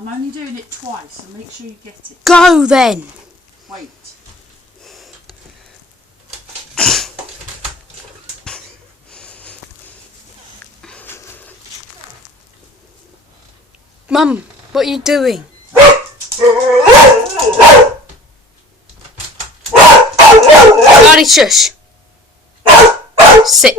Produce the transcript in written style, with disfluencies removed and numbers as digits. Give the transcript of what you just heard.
I'm only doing it twice, so make sure you get it. Go then! Wait. Mum, what are you doing? Charlie, shush. Sit.